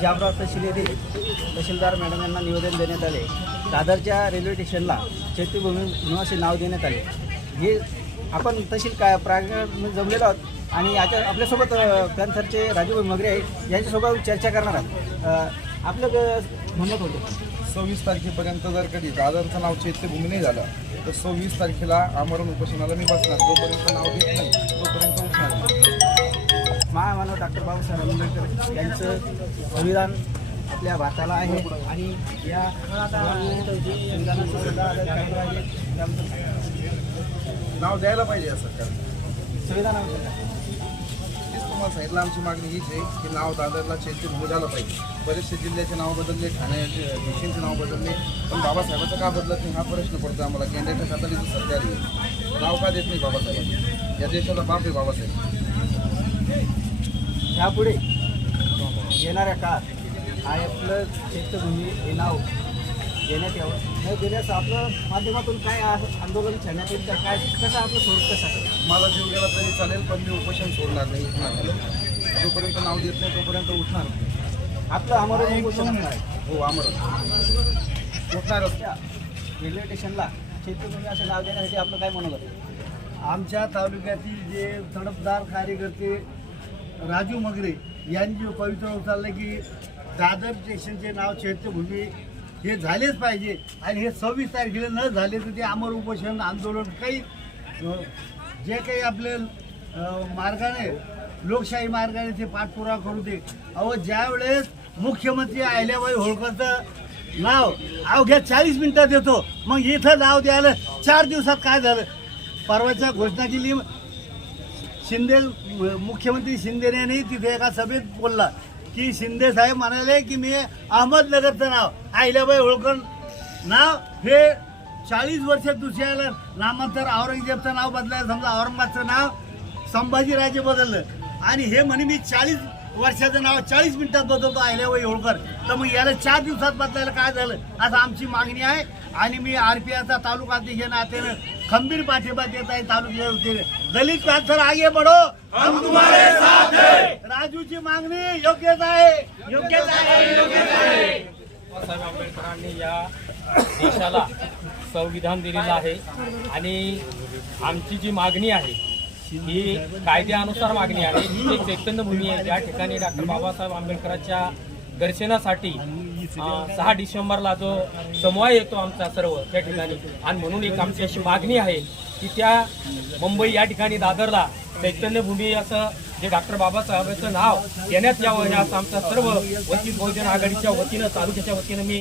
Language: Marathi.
जामराव तहसील येथील तहसीलदार मॅडम यांना निवेदन देण्यात आले दादरच्या रेल्वे स्टेशनला चैत्यभूमी म्हणून असे नाव देण्यात आले. हे आपण तहसील काय प्रांगणामध्ये जमलेलो आहोत आणि याच्या आपल्यासोबत कॅन्सरचे राजूभाई मगरे आहेत. यांच्यासोबत चर्चा करणार आहोत. आपलं म्हणत होतं सव्वीस तारखेपर्यंत जर कधी दादरचं नाव चैत्यभूमी नाही झालं तर सव्वीस तारखेला आमरण उपोषणाला मी बसणार. जोपर्यंत नाव देत नाही तोपर्यंत उठणार महामानव डॉक्टर बाबासाहेब आंबेडकर यांचं संविधान आपल्या भारताला आहे. आणि या नाव द्यायला पाहिजे या सरकारने संविधान तुम्हाला सांगितलं आमची मागणी हीच आहे की नाव दादरला चैत्यभूमी झालं पाहिजे. बरेचसे जिल्ह्याचे नाव बदलले ठाण्याचे देशींचे नाव बदलले. पण बाबासाहेबाचं का बदलत नाही हा प्रश्न पडतो आम्हाला. केंद्राच्या खात्याला सरकार नाव का देत नाही बाबासाहेबांनी या देशाला बाप आहे बाबासाहेब. यापुढे येणाऱ्या काळात हा आपलं चैत्यभूमी हे नाव देण्यात यावं. न देण्यास आपलं माध्यमातून काय आंदोलन छेडण्यात येईल का काय कसं आपलं स्वरूप कसं आहे? मला जीव गेला तरी चालेल पण मी उपोषण सोडणार नाही उठणार नाही. जोपर्यंत नाव देत नाही तोपर्यंत उठणार नाही. आपलं आमरण उपोषण आहे. हो आमरण. उठणारच. त्या रेल्वे स्टेशनला चैत्यभूमी असं नाव देण्यासाठी आपलं काय म्हणत होतं आमच्या तालुक्यातील जे तडफदार कार्यकर्ते राजू मगरे यांनी जो पवित्र उचललं की दादर स्टेशनचे नाव चैत्यभूमी हे झालेच पाहिजे आणि हे सव्वीस तारखेला न झाले तर ते अमर उपोषण आंदोलन काही जे काही आपले मार्गाने लोकशाही मार्गाने ते पाठपुरावा करू दे. अहो ज्यावेळेस मुख्यमंत्री अहिल्याबाई होळकरचं नाव अवघ्या चाळीस मिनिटात येतो मग इथं नाव द्यायला चार दिवसात काय झालं? परवाच्या घोषणा केली शिंदे मुख्यमंत्री शिंदे यांनी तिथे एका सभेत बोलला की शिंदे साहेब म्हणाले की मी अहमदनगरचं नाव आहिल्याबाई होळकर नाव हे चाळीस वर्ष दुसऱ्याला नामांतर औरंगजेबचं नाव बदलायला समजा औरंगाबादचं नाव संभाजीराजे बदललं. आणि हे म्हणे मी चाळीस वर्षाचं नाव चाळीस मिनिटात बदलतो अहिल्याबाई होळकर. तर मग याला चार दिवसात बदलायला काय झालं? असं आमची मागणी आहे. आणि मी आर पी आयचा तालुका अध्यक्ष नात्यानं खंबीर पाठिंबा देत आहे तालुक्याच्या वतीने. दलित पॅन्थर आगे बढो. हम तुम्हारे साथ है. राजूची मागणी योग्यच आहे. योग्यच आहे योग्यच आहे. बाबासाहेब आंबेडकरांनी या देशाला संविधान दिलेलं आहे. आणि आमची जी मागणी आहे ही कायद्यानुसार मागणी आहे. ही एक चैतन्यभूमी आहे. ज्या ठिकाणी डॉक्टर बाबासाहेब आंबेडकरांच्या दर्शनासाठी सहा डिसेंबरला जो समवाय येतो आमचा सर्व त्या ठिकाणी. आणि म्हणून एक आमची अशी मागणी आहे की त्या मुंबई या ठिकाणी दादरला चैतन्यभूमी असं जे डॉक्टर बाबासाहेबांचं नाव देण्यात यावं हे असं आमचा सर्व वंचित बहुजन आघाडीच्या वतीनं तालुक्याच्या वतीनं मी